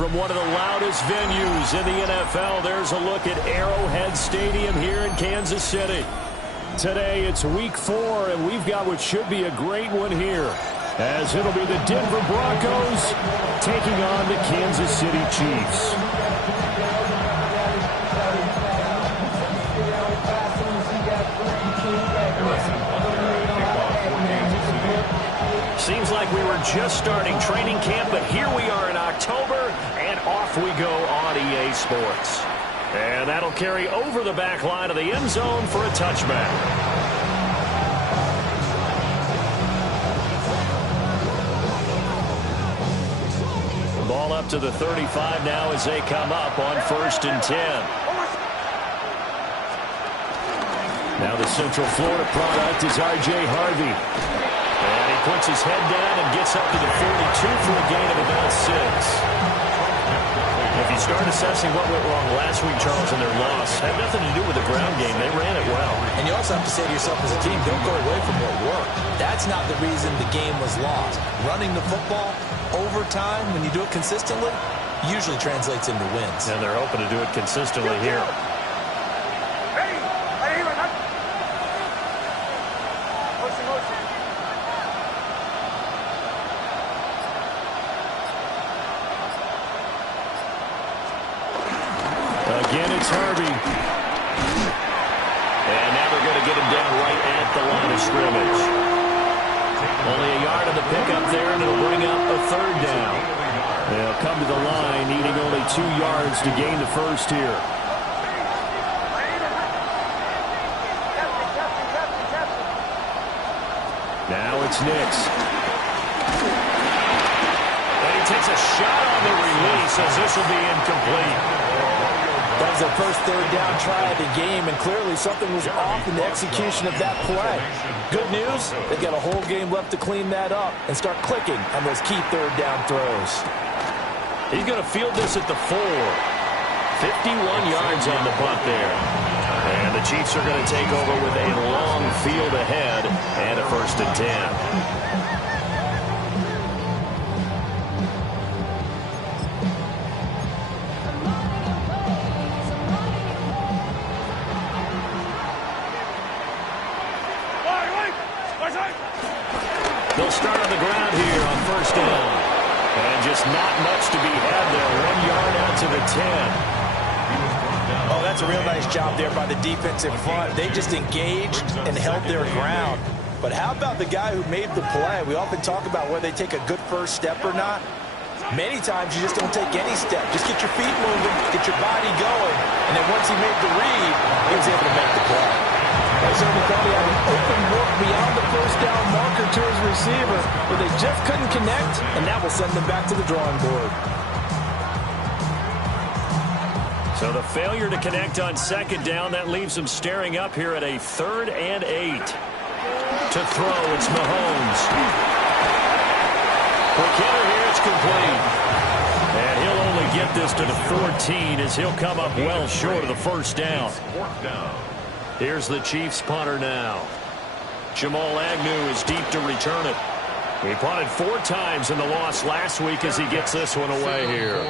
From one of the loudest venues in the NFL, there's a look at Arrowhead Stadium here in Kansas City. Today, it's week 4, and we've got what should be a great one here, as it'll be the Denver Broncos taking on the Kansas City Chiefs. Seems like we were just starting training camp, but here we are in October, and off we go on EA Sports. And that'll carry over the back line of the end zone for a touchback. Ball up to the 35 now as they come up on 1st and 10. Now the Central Florida product is R.J. Harvey. And he puts his head down and gets up to the 42 for a gain of about 6. If you start assessing what went wrong last week, Charles, in their loss, had nothing to do with the ground game. They ran it well. And you also have to say to yourself as a team, don't go away from what worked. That's not the reason the game was lost. Running the football over time, when you do it consistently, usually translates into wins. And they're hoping to do it consistently here. Again, it's Harvey. And now they're going to get him down right at the line of scrimmage. Only a yard on the pickup there, and it'll bring up a 3rd down. They'll come to the line, needing only 2 yards to gain the first here. Now it's Nix. And he takes a shot on the release as this will be incomplete. That was their first 3rd down try of the game, and clearly something was off in the execution of that play. Good news, they've got a whole game left to clean that up and start clicking on those key 3rd down throws. He's going to field this at the 4. 51 yards on the punt there. And the Chiefs are going to take over with a long field ahead and a 1st and 10. They'll start on the ground here on 1st down. And just not much to be had there. 1 yard out to the 10. Oh, that's a real nice job there by the defensive front. They just engaged and held their ground. But how about the guy who made the play? We often talk about whether they take a good first step or not. Many times you just don't take any step. Just get your feet moving, get your body going, and then once he made the read, he was able to make the play. I certainly thought he had an open look beyond the 1st down marker to his receiver, but they just couldn't connect, and that will send them back to the drawing board. So the failure to connect on 2nd down, that leaves them staring up here at a 3rd and 8. To throw, it's Mahomes. Quick hitter here, it's complete. And he'll only get this to the 14 as he'll come up well short of the 1st down. Here's the Chiefs punter now. Jamal Agnew is deep to return it. He punted 4 times in the loss last week as he gets this one away here.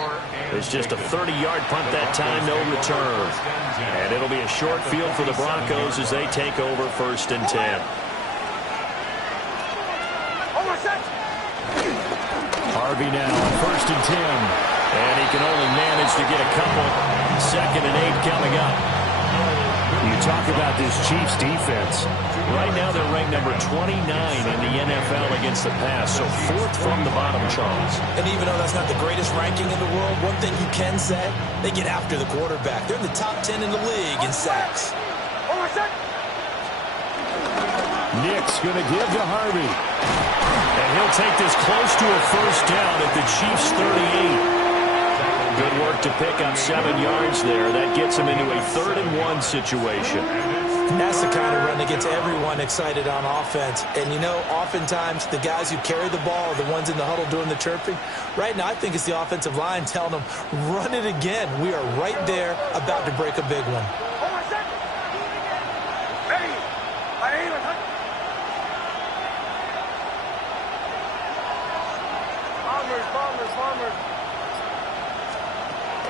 It's just a 30-yard punt that time, no return. And it'll be a short field for the Broncos as they take over 1st and 10. Harvey now on 1st and 10. And he can only manage to get a couple. 2nd and 8 coming up. You talk about this Chiefs defense. Right now they're ranked number 29 in the NFL against the pass, so 4th from the bottom, Charles. And even though that's not the greatest ranking in the world, one thing you can say, they get after the quarterback. They're in the top 10 in the league in sacks. Nick's going to give to Harvey. And he'll take this close to a 1st down at the Chiefs' 38. Good work to pick up 7 yards there. That gets him into a 3rd and 1 situation. That's the kind of run that gets everyone excited on offense. And, you know, oftentimes the guys who carry the ball are the ones in the huddle doing the chirping. Right now, I think it's the offensive line telling them, run it again. We are right there about to break a big one.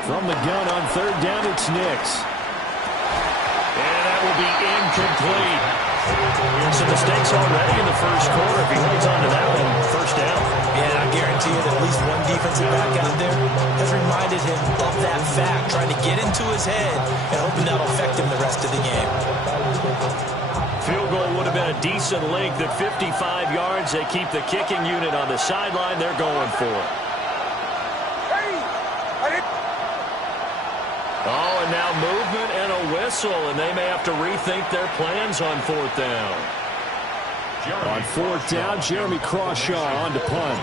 From the gun on third down, it's Nix. And that will be incomplete. Some mistakes already in the first quarter. If he holds on to that one, first down. Yeah, I guarantee you that at least one defensive back out there has reminded him of that fact, trying to get into his head and hoping that'll affect him the rest of the game. Field goal would have been a decent length at 55 yards. They keep the kicking unit on the sideline. They're going for it. Oh, and now movement and a whistle, and they may have to rethink their plans on fourth down. On fourth down, Jeremy Crawshaw on to punt.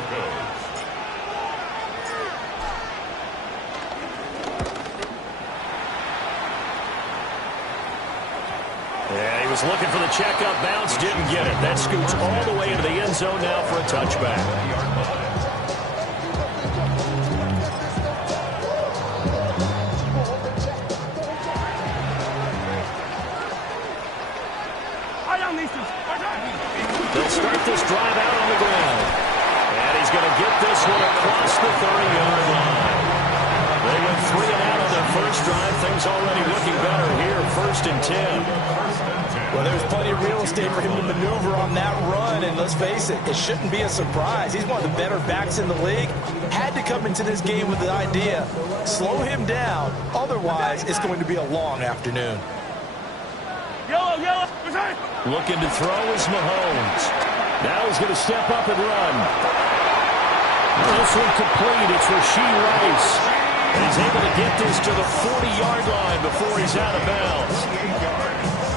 Yeah, he was looking for the checkup bounce, didn't get it. That scoots all the way into the end zone now for a touchback. They'll start this drive out on the ground. And he's going to get this one across the 30-yard line. They went 3 and out on their first drive. Things already looking better here, 1st and 10. Well, there's plenty of real estate for him to maneuver on that run, and let's face it, it shouldn't be a surprise. He's one of the better backs in the league. Had to come into this game with the idea, slow him down, otherwise it's going to be a long afternoon. Looking to throw is Mahomes. Now he's going to step up and run. This one complete. It's Rashee Rice. And he's able to get this to the 40-yard line before he's out of bounds.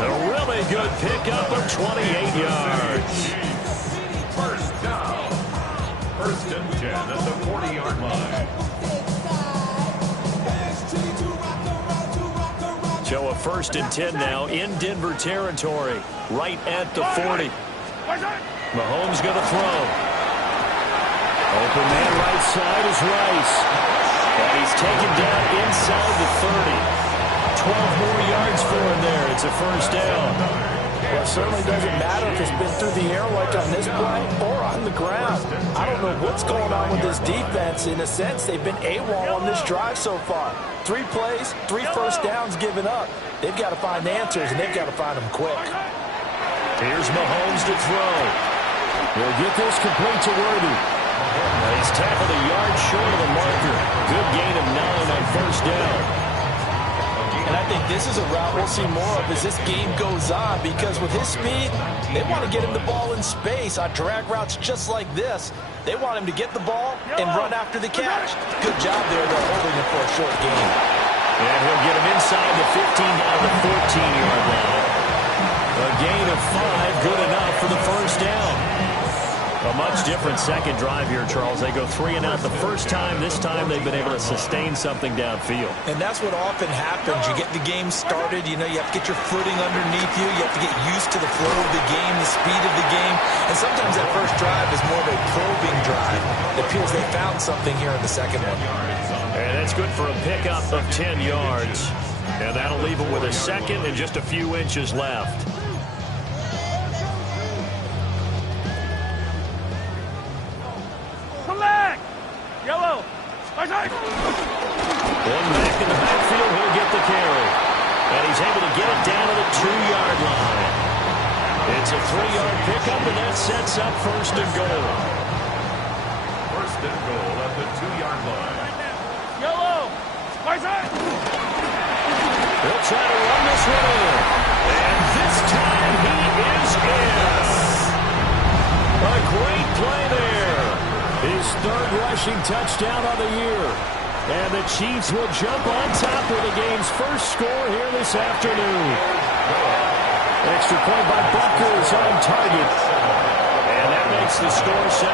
A really good pickup of 28 yards. First down. 1st and 10 at the 40-yard line. So a 1st and 10 now in Denver territory, right at the 40. Mahomes going to throw. Open man right side is Rice. And he's taken down inside the 30. 12 more yards for him there. It's a first down. Well, it certainly doesn't matter if it's been through the air like on this play or on the ground. I don't know what's going on with this defense. In a sense, they've been AWOL on this drive so far. 3 plays, 3 first downs given up. They've got to find answers, and they've got to find them quick. Here's Mahomes to throw. He'll get this complete to Worthy. He's tackled a yard short of the marker. Good gain of 9 on first down. And I think this is a route we'll see more of as this game goes on, because with his speed, they want to get him the ball in space on drag routes just like this. They want him to get the ball and run after the catch. Good job there, though, holding him for a short gain. And he'll get him inside the 15 down to the 14-yard line. A gain of 5, good enough for the first down. A much different second drive here, Charles. They go 3 and out the first time. This time they've been able to sustain something downfield. And that's what often happens. You get the game started, you have to get your footing underneath you. You have to get used to the flow of the game, the speed of the game. And sometimes that first drive is more of a probing drive. It appears they found something here in the second one. And that's good for a pickup of 10 yards. And that'll leave them with a second and just a few inches left. One back in the backfield, he'll get the carry. And he's able to get it down to the 2-yard line. It's a 3-yard pickup, and that sets up 1st and goal. 1st and goal at the 2-yard line. He'll try to run this one in. And this time he is in. A great play there. His 3rd rushing touchdown of the year. And the Chiefs will jump on top with the game's first score here this afternoon. Extra point by Butker is on target. And that makes the score 7-0.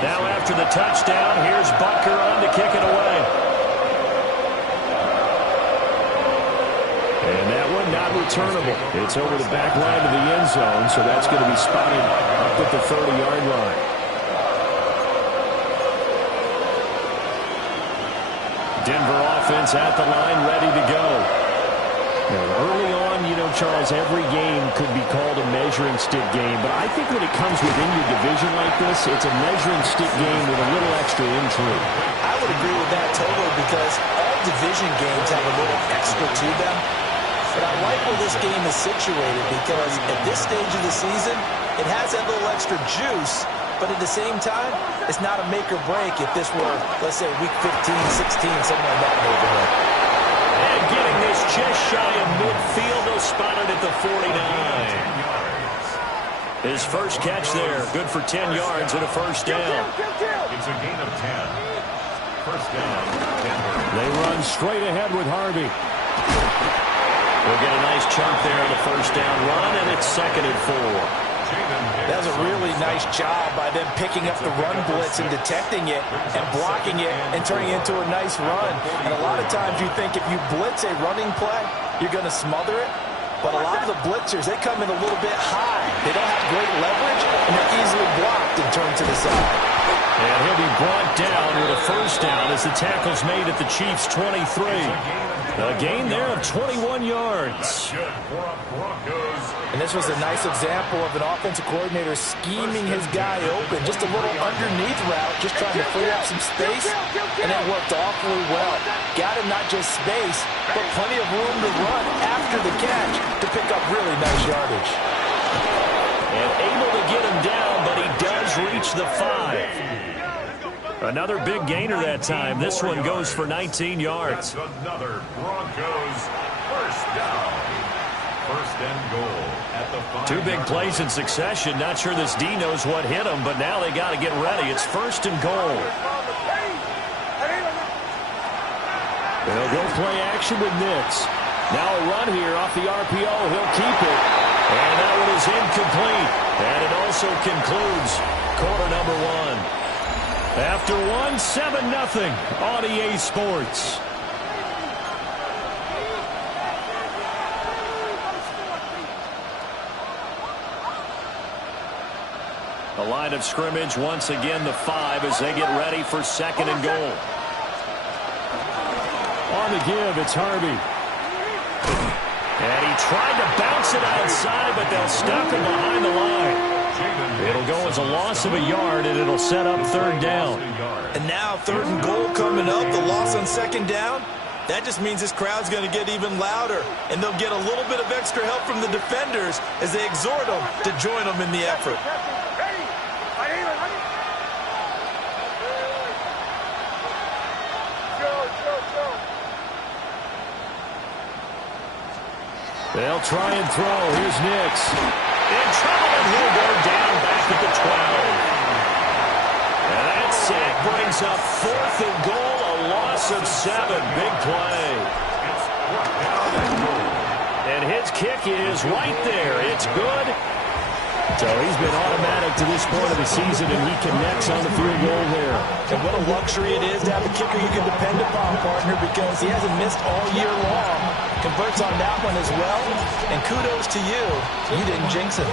Now after the touchdown, here's Butker on to kick it away. And that one not returnable. It's over the back line of the end zone, so that's going to be spotted up at the 30-yard line. Denver offense at the line, ready to go. And early on, Charles, every game could be called a measuring stick game, but I think when it comes within your division like this, it's a measuring stick game with a little extra intrigue. I would agree with that totally because all division games have a little extra to them. But I like where this game is situated because at this stage of the season, it has that little extra juice, but at the same time, it's not a make or break if this were, let's say, week 15, 16, somewhere in that neighborhood. And getting this just shy of midfield, they'll spot it at the 49. His first catch there, good for 10 yards and a first down. It's a gain of 10. First down, Denver. They run straight ahead with Harvey. We'll get a nice chunk there on the first down run, and it's 2nd and 4. That was a really nice job by them picking up the run blitz and detecting it and blocking it and turning it into a nice run. And a lot of times you think if you blitz a running play, you're going to smother it. But a lot of the blitzers, they come in a little bit high. They don't have great leverage, and they're easily blocked and turned to the side. And he'll be brought down with a first down as the tackle's made at the Chiefs' 23. A gain there of 21 yards. And this was a nice example of an offensive coordinator scheming his guy open. Just a little underneath route, just trying to free up some space. And it worked awfully well. Got him not just space, but plenty of room to run after the catch to pick up really nice yardage. And able to get him down, but he does reach the 5. Another big gainer that time. This one goes for 19 yards. That's another Broncos first down. First and goal at the 5. Two big plays in succession. Not sure this D knows what hit him, but now they got to get ready. It's 1st and goal. They'll go play action with Nix. Now a run here off the RPO. He'll keep it. And that one is incomplete. And it also concludes quarter number 1. After 7-0 on EA Sports. The line of scrimmage once again the 5 as they get ready for 2nd and goal. On the give, it's Harvey. And he tried to bounce it outside, but they'll stop him behind the line. It'll go as a loss of a yard, and it'll set up 3rd down. And now 3rd and goal coming up, the loss on 2nd down. That just means this crowd's going to get even louder, and they'll get a little bit of extra help from the defenders as they exhort them to join them in the effort. They'll try and throw. Here's Nix. In trouble, and he'll go down back at the 12. And that sack brings up 4th and goal, a loss of 7. Big play. And his kick is right there. It's good. So he's been automatic to this point of the season, and he connects on the field goal there. And what a luxury it is to have a kicker you can depend upon, partner, because he hasn't missed all year long. Converts on that one as well. And kudos to you. You didn't jinx it.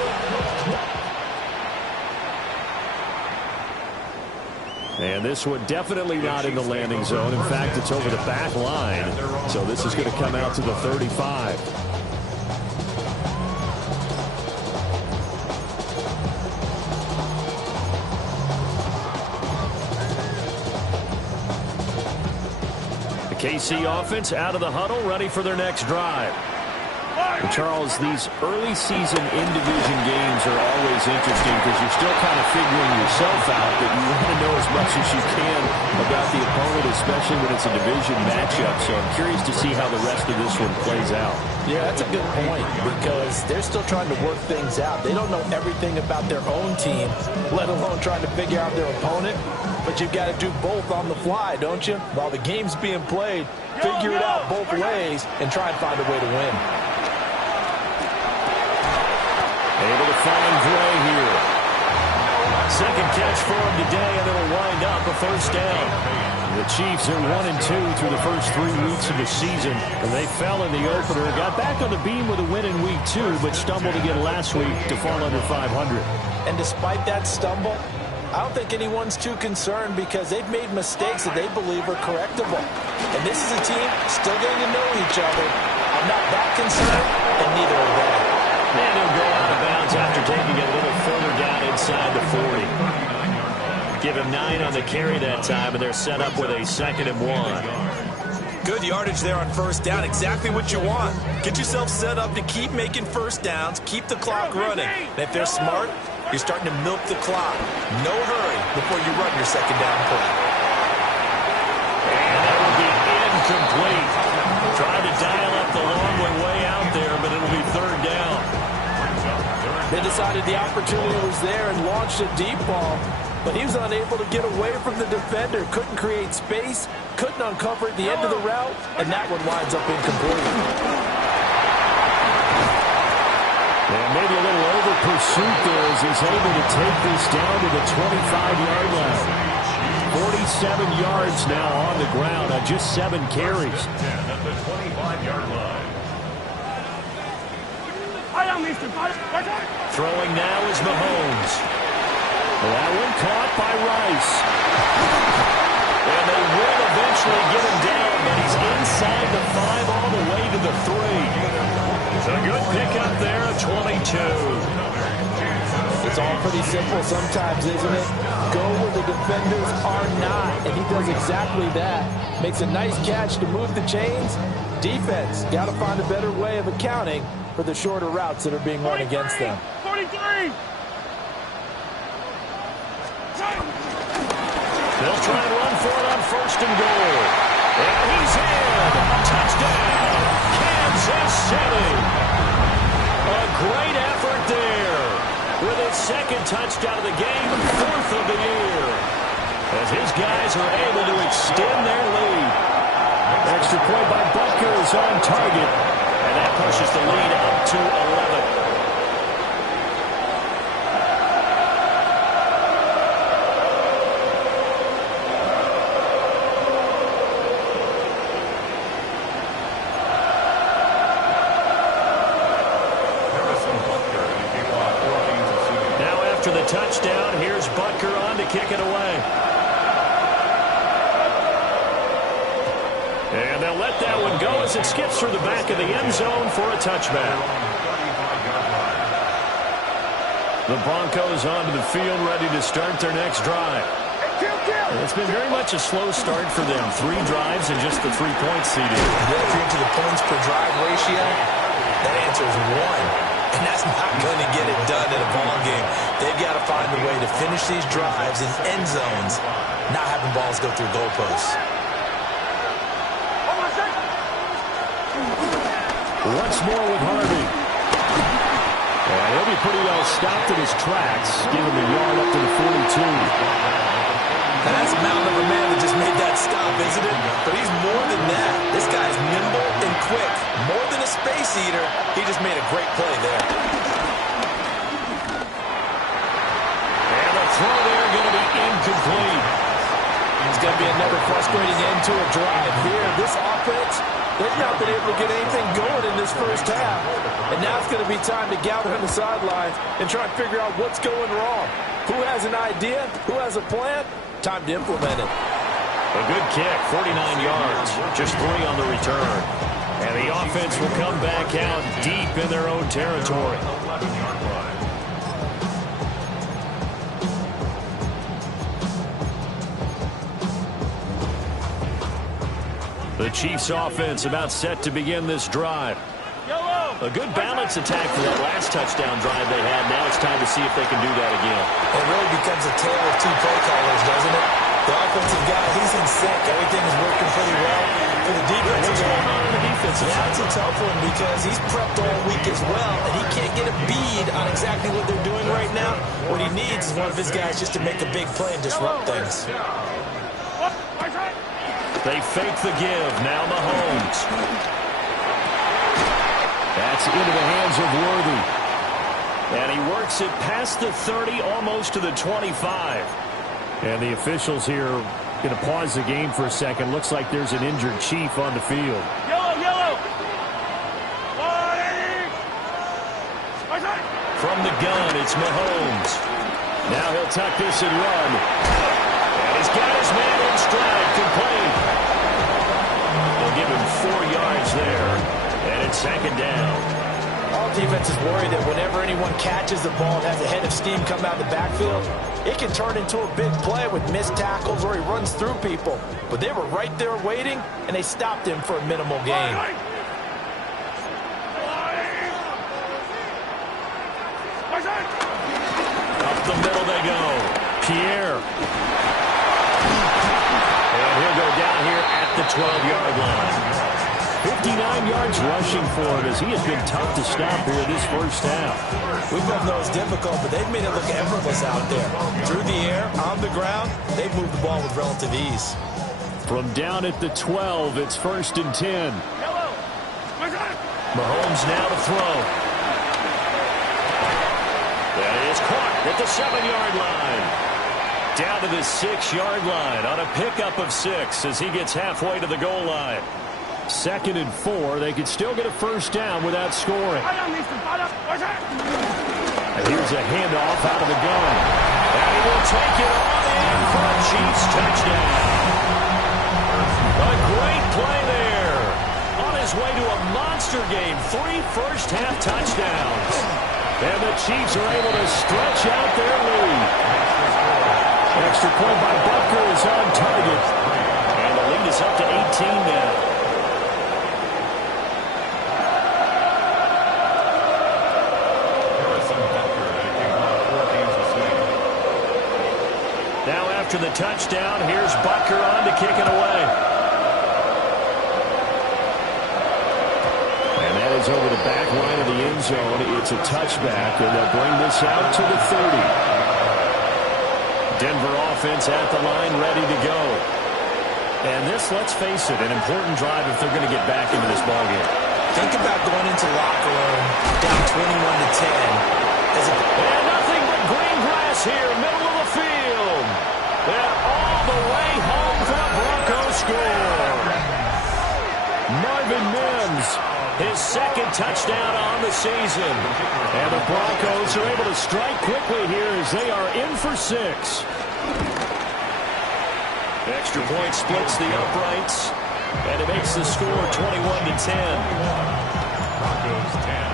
And this one definitely not in the landing zone. In fact, it's over the back line. So this is going to come out to the 35. KC offense out of the huddle, ready for their next drive. And Charles, these early season in-division games are always interesting because you're still kind of figuring yourself out, but you want to know as much as you can about the opponent, especially when it's a division matchup. So I'm curious to see how the rest of this one plays out. Yeah, that's a good point because they're still trying to work things out. They don't know everything about their own team, let alone trying to figure out their opponent. But you've got to do both on the fly, don't you? While the game's being played, figure it out both ways and try and find a way to win. Able to find Gray here. Second catch for him today, and it'll wind up a first down. The Chiefs are 1-2 through the first 3 weeks of the season. And they fell in the opener, got back on the beam with a win in week 2, but stumbled again last week to fall under 500. And despite that stumble, I don't think anyone's too concerned because they've made mistakes that they believe are correctable. And this is a team still getting to know each other. I'm not that concerned, and neither are they. Give him 9 on the carry that time, and they're set up with a 2nd and 1. Good yardage there on first down. Exactly what you want. Get yourself set up to keep making first downs, keep the clock running. And if they're smart, you're starting to milk the clock. No hurry before you run your 2nd down play. And that will be incomplete. Trying to dial up the long way out there, but it'll be 3rd down. They decided the opportunity was there and launched a deep ball, but he was unable to get away from the defender. Couldn't create space, couldn't uncover at the end of the route, and that one winds up incomplete. And maybe a little over pursuit there as he's able to take this down to the 25-yard line. 47 yards now on the ground on just 7 carries. At the 25-yard line. Throwing now is Mahomes. That one caught by Rice. And they will eventually get him down, but he's inside the 5 all the way to the 3. It's a good pickup there, 22. It's all pretty simple sometimes, isn't it? Go where the defenders are not, and he does exactly that. Makes a nice catch to move the chains. Defense, got to find a better way of accounting for the shorter routes that are being run against them. 43! They'll try and run for it on 1st and goal. And he's in. Touchdown, Kansas City. A great effort there. With his 2nd touchdown of the game, 4th of the year. As his guys are able to extend their lead. Extra point by Butker is on target. And that pushes the lead up to 11. After the touchdown, here's Butker on to kick it away. And they'll let that one go as it skips through the back of the end zone for a touchback. The Broncos onto the field, ready to start their next drive. It's been very much a slow start for them. 3 drives and just the 3-point seeding. If you're into the points per drive ratio, that answer is 1. And that's not going to get it done in a ball game. They've got to find a way to finish these drives in end zones, not having balls go through goalposts. Once more with Harvey. And he'll be pretty well stopped in his tracks, giving the yard up to the 42. Now that's a mountain of a man that just made that stop, isn't it? But he's more than that. This guy's nimble and quick. More than a space eater, he just made a great play there. And the throw there going to be incomplete. It's going to be another frustrating end to a drive here. This offense, they've not been able to get anything going in this first half. And now it's going to be time to gather on the sidelines and try and figure out what's going wrong. Who has an idea? Who has a plan? Time to implement it. A good kick, 49 yards, just 3 on the return. And the offense will come back out deep in their own territory. The Chiefs offense about set to begin this drive. A good balance attack for that last touchdown drive they had. Now it's time to see if they can do that again. It really becomes a tale of 2 play callers, doesn't it? The offensive guy, he's in sync. Everything is working pretty well. For the defense, what's going on in the defensive side? That's a tough one because he's prepped all week as well, and he can't get a bead on exactly what they're doing right now. What he needs is one of his guys just to make a big play and disrupt things. They fake the give. Now Mahomes. That's into the hands of Worthy. And he works it past the 30, almost to the 25. And the officials here going to pause the game for a second. Looks like there's an injured Chief on the field. Yellow! From the gun, it's Mahomes. Now he'll tuck this and run. And he's got his man in stride, complete. They'll give him 4 yards there. And it's 2nd down. All defenses worry that whenever anyone catches the ball and has a head of steam come out of the backfield, it can turn into a big play with missed tackles or he runs through people. But they were right there waiting, and they stopped him for a minimal gain. Up the middle they go. Pierre. And he'll go down here at the 12-yard line. 59 yards rushing for him as he has been tough to stop here this first half. We both know it's difficult, but they've made it look effortless out there. Through the air, on the ground, they've moved the ball with relative ease. From down at the 12, it's 1st and 10. Mahomes now to throw. That is caught at the 7-yard line. Down to the 6-yard line on a pickup of 6 as he gets halfway to the goal line. 2nd and 4. They could still get a first down without scoring. And here's a handoff out of the gun. And he will take it on in for a Chiefs touchdown. A great play there. On his way to a monster game. 3 first-half touchdowns. And the Chiefs are able to stretch out their lead. Extra point by Butker is on target. And the lead is up to 18 now. Now after the touchdown, here's Butker on to kick it away. And that is over the back line of the end zone. It's a touchback, and they'll bring this out to the 30. Denver offense at the line, ready to go. And this, let's face it, an important drive if they're going to get back into this ballgame. Think about going into the locker room down 21-10. And nothing but green grass here, middle of the field. And all the way home for the Broncos score. Marvin Mims, his 2nd touchdown on the season. And the Broncos are able to strike quickly here as they are in for 6. Extra point splits the uprights, and it makes the score 21-10. Broncos 10.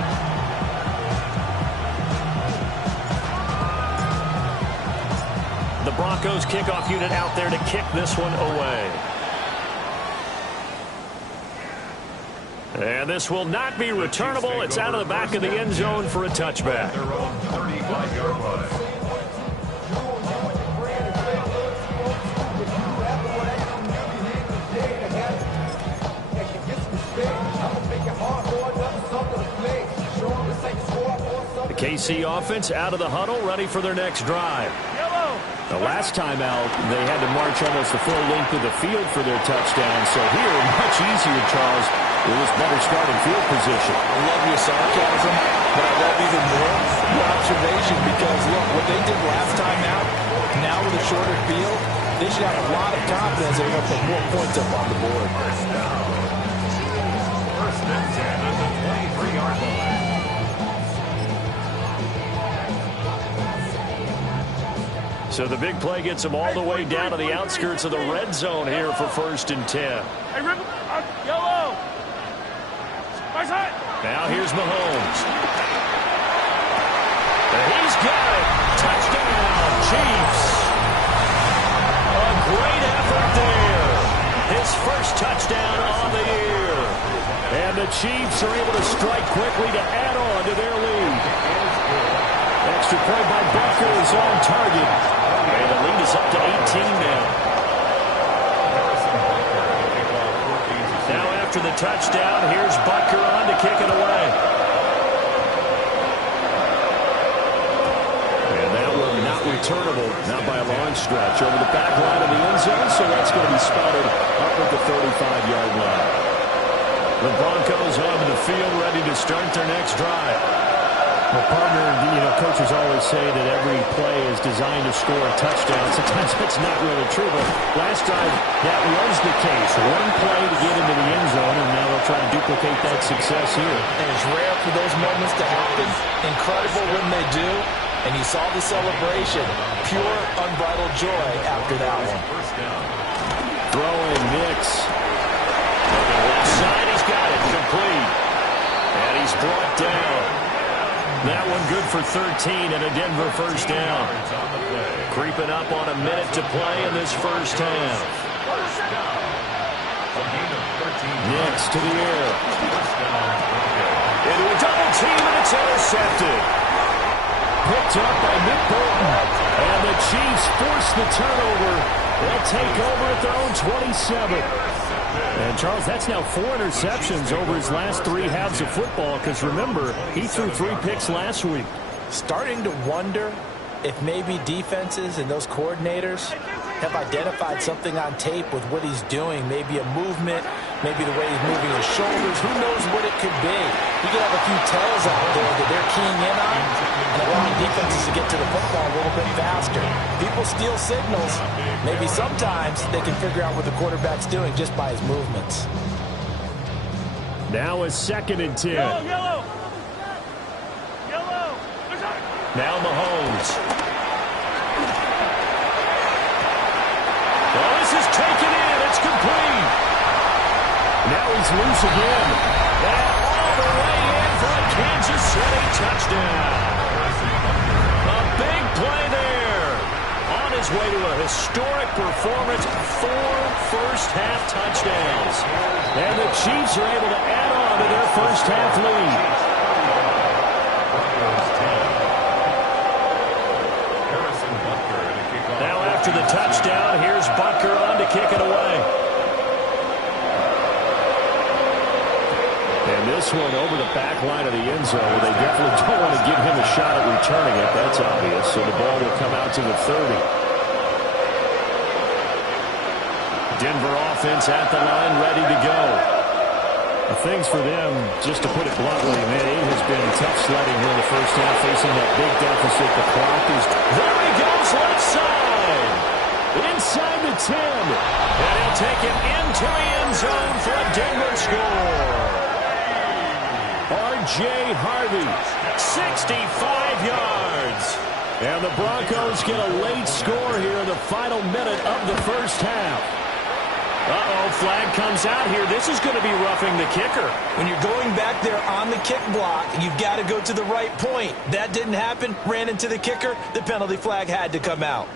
The Broncos kickoff unit out there to kick this one away. And this will not be returnable. It's out of the back of the end zone for a touchback. Their own 35-yard line. The KC offense out of the huddle, ready for their next drive. The last time out, they had to march almost the full length of the field for their touchdown. So here, much easier, Charles, with this better starting field position. I love your sarcasm, but I love even more your observation because, look, what they did last time out, now with a shorter field, they should have a lot of confidence they're going to put more points up on the board. First and 10 at the 23-yard line. So the big play gets them all the way down to the outskirts of the red zone here for 1st and 10. Yellow. Now here's Mahomes. And he's got it. Touchdown, Chiefs. A great effort there. His first touchdown on the year. And the Chiefs are able to strike quickly to add on to their lead. Extra point by Butker is on target. And the lead is up to 18 now. Now after the touchdown, here's Butker on to kick it away. And that one not returnable, not by a long stretch. Over the back line of the end zone, so that's going to be spotted up at the 35-yard line. The Broncos onto the field, ready to start their next drive. Well, partner, coaches always say that every play is designed to score a touchdown. Sometimes that's not really true, but last drive, that was the case. One play to get into the end zone, and now they'll try to duplicate that success here. And it's rare for those moments to happen. Incredible when they do. And you saw the celebration. Pure, unbridled joy after that one. Throwing Nix. Left side, he's got it. Complete. And he is brought down. That one good for 13 and a Denver first down. Creeping up on a minute to play in this first half. Next to the air. Into a double team, and it's intercepted. Picked up by Nick Bolton. And the Chiefs force the turnover. They'll take over at their own 27. And, Charles, that's now 4 interceptions over his last 3 halves of football because, remember, he threw 3 picks last week. Starting to wonder if maybe defenses and those coordinators have identified something on tape with what he's doing. Maybe a movement, maybe the way he's moving his shoulders. Who knows what it could be? He could have a few tells out there that they're keying in on and allowing defenses to get to the football a little bit faster. People steal signals. Maybe sometimes they can figure out what the quarterback's doing just by his movements. Now a 2nd and 10. Yellow. Now Mahomes. Well, this is taken in. It's complete. Now he's loose again. And all the way in for a Kansas City touchdown. A big play there. On his way to a historic performance, 4 first-half touchdowns. And the Chiefs are able to add on to their first-half lead. Now after the touchdown, here's Butker on to kick it away. And this one over the back line of the end zone. They definitely don't want to give him a shot at returning it. That's obvious. So the ball will come out to the 30. Denver offense at the line, ready to go. Things for them, just to put it bluntly, man, it has been tough sledding here in the first half, facing that big deficit. The clock is... There he goes, left side. Inside the 10. And he'll take it into the end zone for a Denver score. R.J. Harvey. 65 yards. And the Broncos get a late score here in the final minute of the first half. Uh-oh, flag comes out here. This is going to be roughing the kicker. When you're going back there on the kick block, you've got to go to the right point. That didn't happen. Ran into the kicker. The penalty flag had to come out.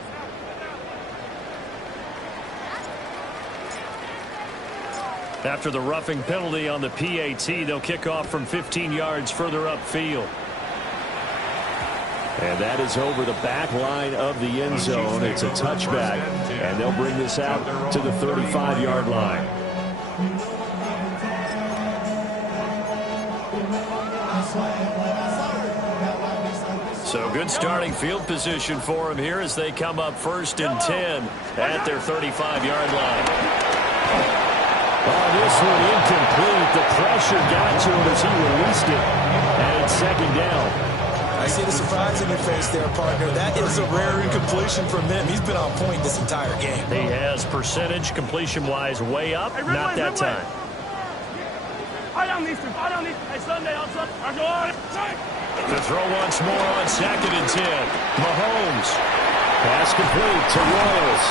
After the roughing penalty on the PAT, they'll kick off from 15 yards further upfield. And that is over the back line of the end zone. It's a touchback, and they'll bring this out to the 35-yard line. So good starting field position for them here as they come up 1st and 10 at their 35-yard line. Oh, this one incomplete. The pressure got to him as he released it, and it's 2nd down. I see the surprise in your face there, partner. That is a rare incompletion from him. He's been on point this entire game. He has percentage completion-wise way up. Not that time. To throw once more on 2nd and 10. Mahomes. Pass complete to Royals.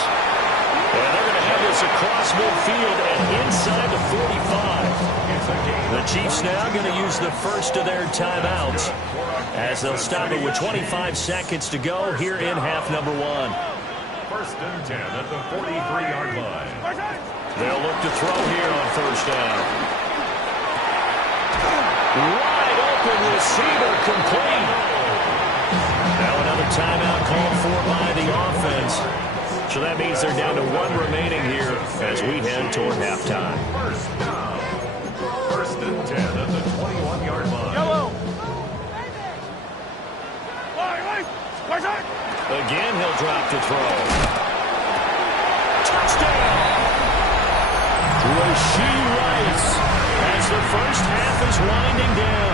And they're going to have this across midfield and inside the 45. The Chiefs now going to use the first of their timeouts as they'll stop it with 25 seconds to go here in half number 1. 1st and 10 at the 43-yard line. They'll look to throw here on 1st down. Wide open receiver complete. Now another timeout called for by the offense. So that means they're down to 1 remaining here as we head toward halftime. 1st and 10 at the 21-yard line. Yellow. Again, he'll drop to throw. Touchdown! Rashee Rice As the first half is winding down.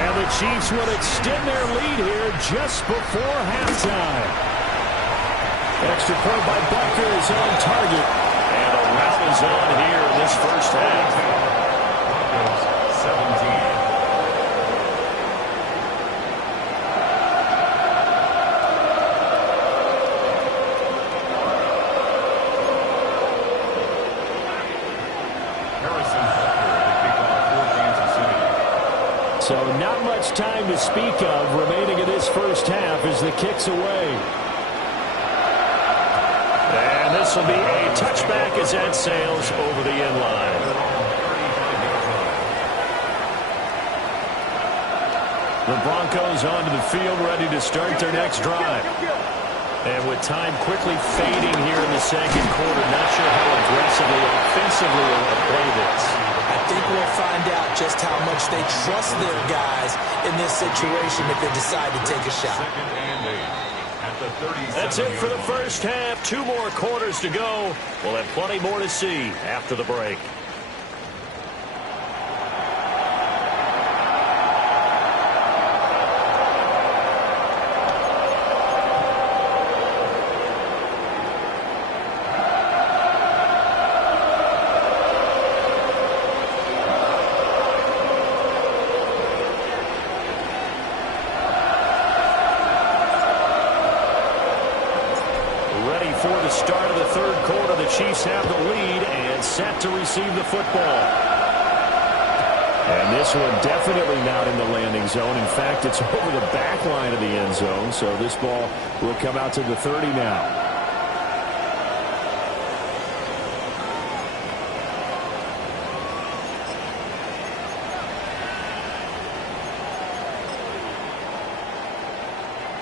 and the Chiefs will extend their lead here just before halftime. Extra point by Butker is on target. And a rout is on here in this first half. Broncos 17. Harrison Butker to kick off for Kansas City. So not much time to speak of remaining in this first half as the kick's away. And this will be a touchback as that sails over the end line. The Broncos onto the field, ready to start their next drive. And with time quickly fading here in the second quarter, not sure how aggressively, offensively they'll play this. I think we'll find out just how much they trust their guys in this situation if they decide to take a shot. That's it for the first half. 2 more quarters to go. We'll have plenty more to see after the break. Start of the third quarter, the Chiefs have the lead and set to receive the football. And this one definitely not in the landing zone. In fact, it's over the back line of the end zone, so this ball will come out to the 30 now.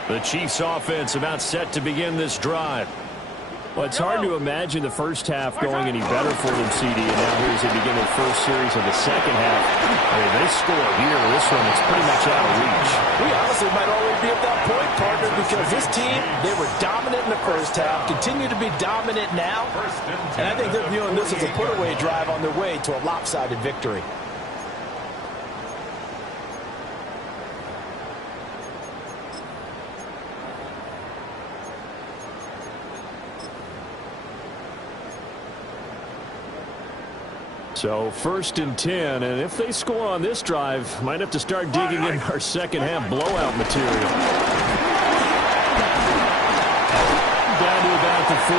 The Chiefs offense about set to begin this drive. Well, it's hard to imagine the first half going any better for them, CD, and now here as they begin their first series of the second half. I mean, they score here. This one, it's pretty much out of reach. We honestly might already be at that point, partner, because this team, they were dominant in the first half, continue to be dominant now, and I think they're viewing this as a put-away drive on their way to a lopsided victory. So 1st and 10, and if they score on this drive, might have to start digging in our second half blowout material. Down to about the 45.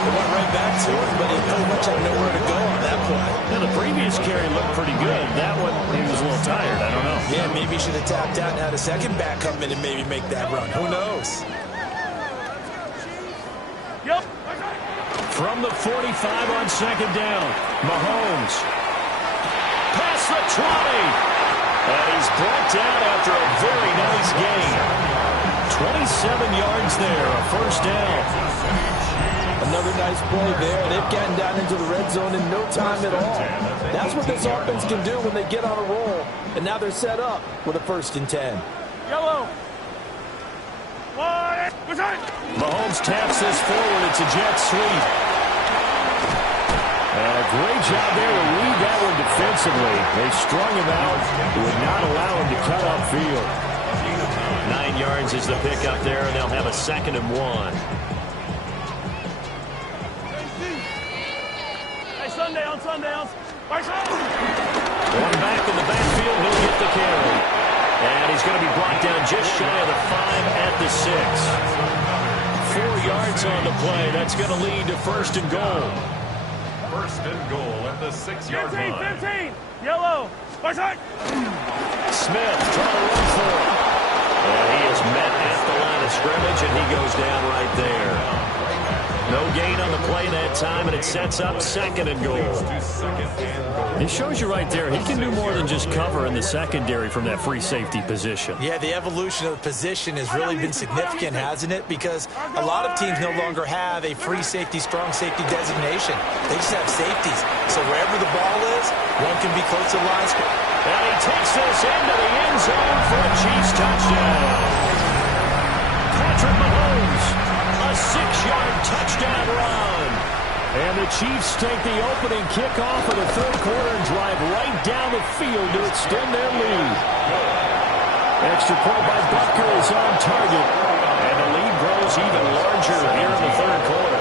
They went right back to him, but he pretty much had nowhere to go on that play. Now, the previous carry looked pretty good. That one, he was a little tired. I don't know. Yeah, maybe he should have tapped out and had a second back come in and maybe make that run. Who knows? Yep. From the 45 on second down, Mahomes. Past the 20. And he's brought down after a very nice gain. 27 yards there, a first down. Another nice play there. They've gotten down into the red zone in no time at all. That's what this offense can do when they get on a roll. And now they're set up with a 1st and 10. Yellow. Mahomes taps this forward. It's a jet sweep. And a great job there to read that one defensively. They strung him out. Would not allow him to cut upfield. 9 yards is the pickup there, and they'll have a 2nd and 1. Hey, Sundowns. Going back in the backfield, he'll get the carry. And he's going to be brought down just shy of the 5 at the 6. 4 yards on the play. That's going to lead to 1st and goal. 1st and goal at the 6-yard line. 15. Yellow. Smith trying to run for it. And he is met at the line of scrimmage, and he goes down right there. No gain on the play that time, and it sets up 2nd and goal. It shows you right there, he can do more than just cover in the secondary from that free safety position. Yeah, the evolution of the position has really been significant, hasn't it? Because a lot of teams no longer have a free safety, strong safety designation. They just have safeties. So wherever the ball is, one can be close to the line. And he takes this into the end zone for a Chiefs touchdown. Patrick Mahomes, a 6-yard touchdown run. And the Chiefs take the opening kickoff of the third quarter and drive right down the field to extend their lead. Extra point by Butker is on target. And the lead grows even larger here in the third quarter.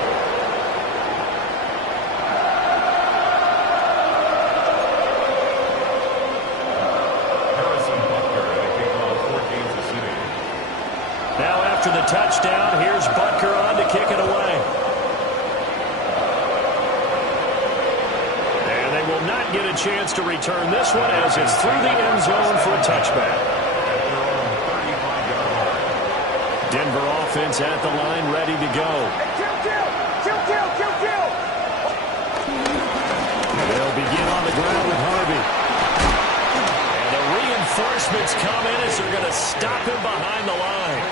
Harrison Butker at a kickoff for Kansas City. Now after the touchdown, here's Butker on to kick it away. Will not get a chance to return this one as it's through the end zone for a touchback. Denver offense at the line, ready to go. They'll begin on the ground with Harvey. And the reinforcements come in as they're going to stop him behind the line.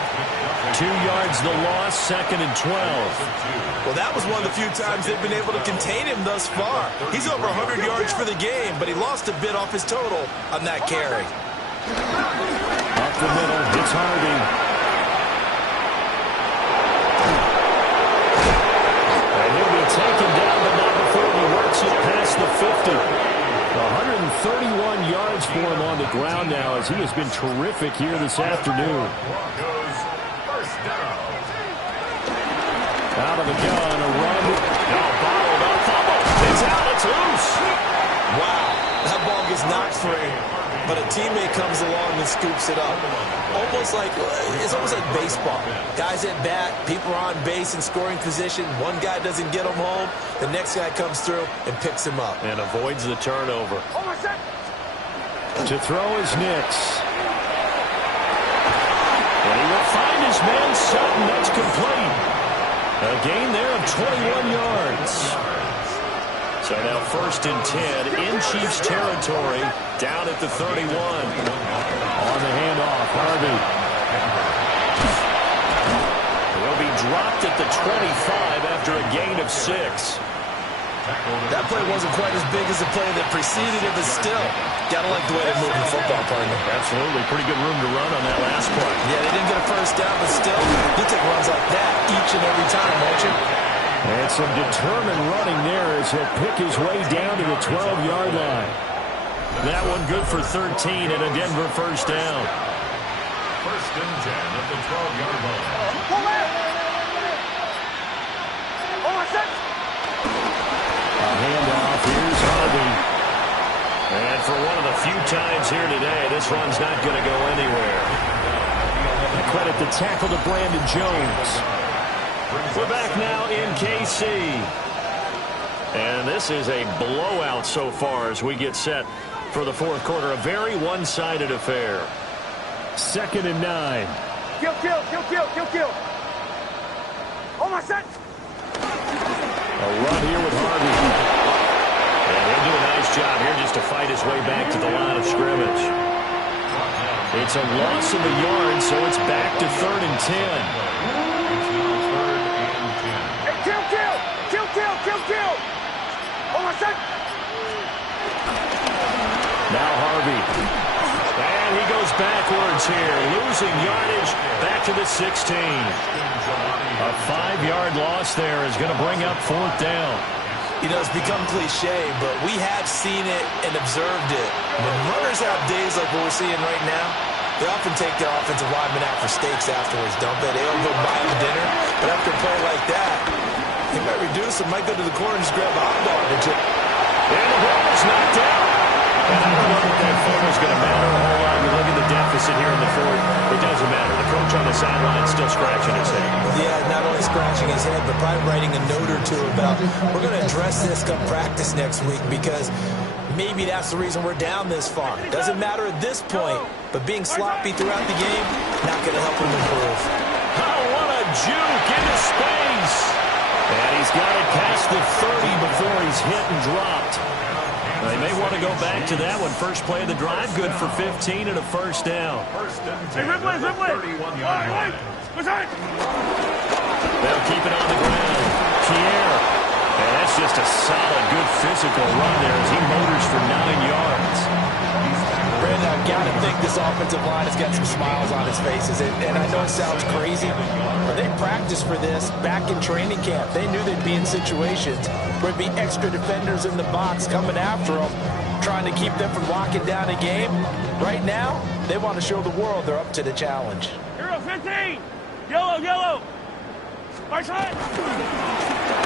2 yards the loss, 2nd and 12. Well, that was one of the few times they've been able to contain him thus far. He's over 100 yards for the game, but he lost a bit off his total on that carry. Up the middle, it's Harvey. And he'll be taken down, but not before he works it past the 50. 131 yards for him on the ground now as he has been terrific here this afternoon. Out of the gun, a run. No, bottled up, fumble. It's out, it's loose. Wow, that ball gets knocked free, but a teammate comes along and scoops it up. It's almost like baseball. Guys at bat, people are on base in scoring position. One guy doesn't get him home. The next guy comes through and picks him up. And avoids the turnover. To throw is Nix. And he will find his man Sutton. That's complete. A gain there of 21 yards. So now 1st and 10 in Chiefs territory, down at the 31. On the handoff, Harvey. He'll be dropped at the 25 after a gain of 6. That play wasn't quite as big as the play that preceded it, but still, gotta like the way they move the football, partner. Absolutely. Pretty good room to run on that last play. Yeah, they didn't get a first down, but still, you take runs like that each and every time, won't you? And some determined running there as he'll pick his way down to the 12-yard line. That one good for 13 and a Denver first down. 1st and 10 at the 12-yard line. A handoff, here's Harvey. And for one of the few times here today, this run's not going to go anywhere. I credit the tackle to Brandon Jones. We're back now in KC. And this is a blowout so far as we get set for the 4th quarter. A very one-sided affair. 2nd and 9. Kill. Almost set. A run here with Harvey. And he'll do a nice job here just to fight his way back to the line of scrimmage. It's a loss of a yard, so it's back to 3rd and 10. Hey, kill. Almost set. Now Harvey. And he goes backwards here, losing yardage back to the 16. A 5-yard loss there is going to bring up 4th down. You know, it's become cliche, but we have seen it and observed it. When runners have days like what we're seeing right now, they often take their offensive linemen out for steaks afterwards, don't they? They don't go buy them dinner, but after a play like that, they might reduce it, might go to the corner and just grab a hot dog or two. And the ball is knocked out. And I don't know that that phone is going to matter a whole lot. We look at the deficit here in the 4th. It doesn't matter. The coach on the sideline is still scratching his head. Yeah, not only scratching his head, but probably writing a note or two about, we're going to address this come practice next week because maybe that's the reason we're down this far. Doesn't matter at this point, but being sloppy throughout the game, not going to help him improve. Oh, what a juke into space. And he's got it past the 30 before he's hit and dropped. They may want to go back to that one. First play of the drive, good for 15 and a first down. 1st and 10 Hey, Ripley. 31-yard line. They'll keep it on the ground. Pierre. And that's just a solid, good physical run there as he motors for 9 yards. Brandon, I've got to think this offensive line has got some smiles on his faces. And I know it sounds crazy, but they practiced for this back in training camp. They knew they'd be in situations where there'd be extra defenders in the box coming after them, trying to keep them from locking down a game. Right now, they want to show the world they're up to the challenge. Hero 15. Yellow. Right side.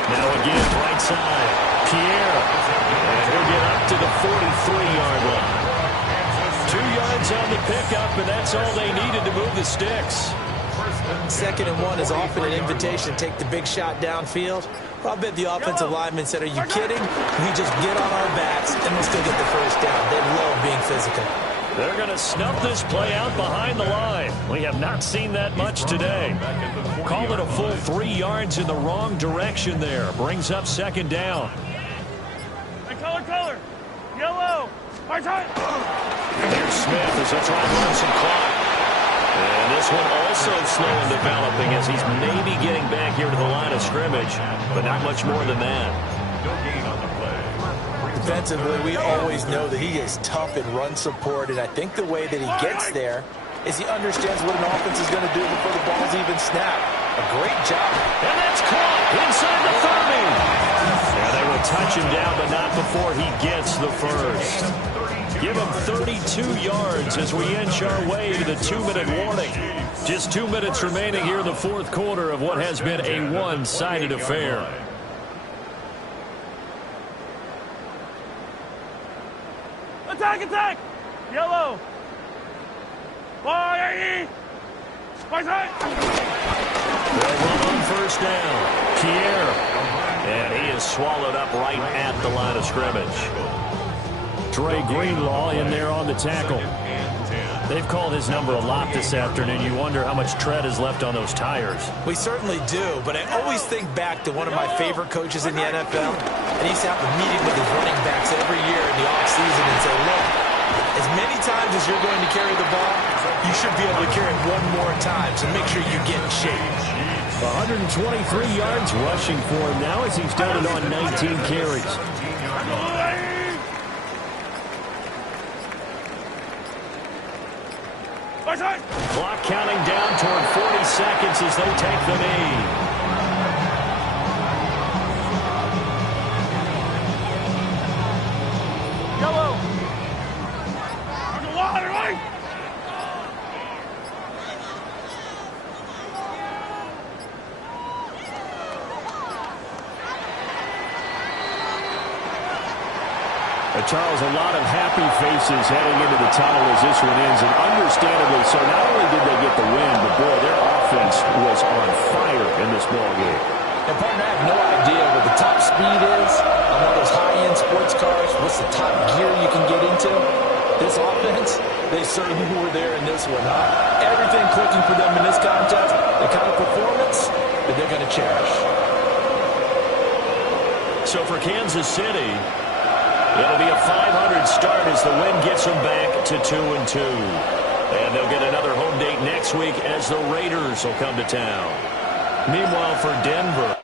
Now again, right side. Pierre. And he'll get up to the 43-yard line. 2 yards on the pickup, and that's all they needed to move the sticks. 2nd and 1 is often an invitation to take the big shot downfield. I bet the offensive lineman said, are you kidding? We just get on our backs and we'll still get the first down. They love being physical. They're going to snuff this play out behind the line. We have not seen that much today. Call it a full 3 yards in the wrong direction there. Brings up second down. Hey, color. Yellow. Here's Smith as he'll try to run some clock. And this one also slow in developing as he's maybe getting back here to the line of scrimmage, but not much more than that. No gain on the play. Defensively, we always know that he is tough in run support, and I think the way that he gets there is he understands what an offense is going to do before the ball's even snapped. A great job. And that's caught inside the 30. Yeah, they will touch him down, but not before he gets the first. Give him 32 yards as we inch our way to the 2-minute warning. Just 2 minutes remaining here in the fourth quarter of what has been a one-sided affair. Attack! Yellow. Fire! They'll run on first down. Pierre. And he is swallowed up right at the line of scrimmage. Dre Greenlaw in there on the tackle. They've called his number a lot this afternoon. You wonder how much tread is left on those tires. We certainly do, but I always think back to one of my favorite coaches in the NFL, and he used to have a meeting with his running backs every year in the offseason and say, look, as many times as you're going to carry the ball, you should be able to carry it one more time, so make sure you get in shape. 123 yards rushing for him now as he's done it on 19 carries. Clock counting down toward 40 seconds as they take the knee. Charles, a lot of happy faces heading into the tunnel as this one ends, and understandably so. Not only did they get the win, but boy, their offense was on fire in this ball game. And partner, I have no idea what the top speed is on one of those high-end sports cars. What's the top gear you can get into? This offense, they certainly were there in this one, huh? Everything clicking for them in this contest, the kind of performance that they're going to cherish. So for Kansas City, it'll be a 500 start as the win gets them back to 2-2. And they'll get another home date next week as the Raiders will come to town. Meanwhile, for Denver,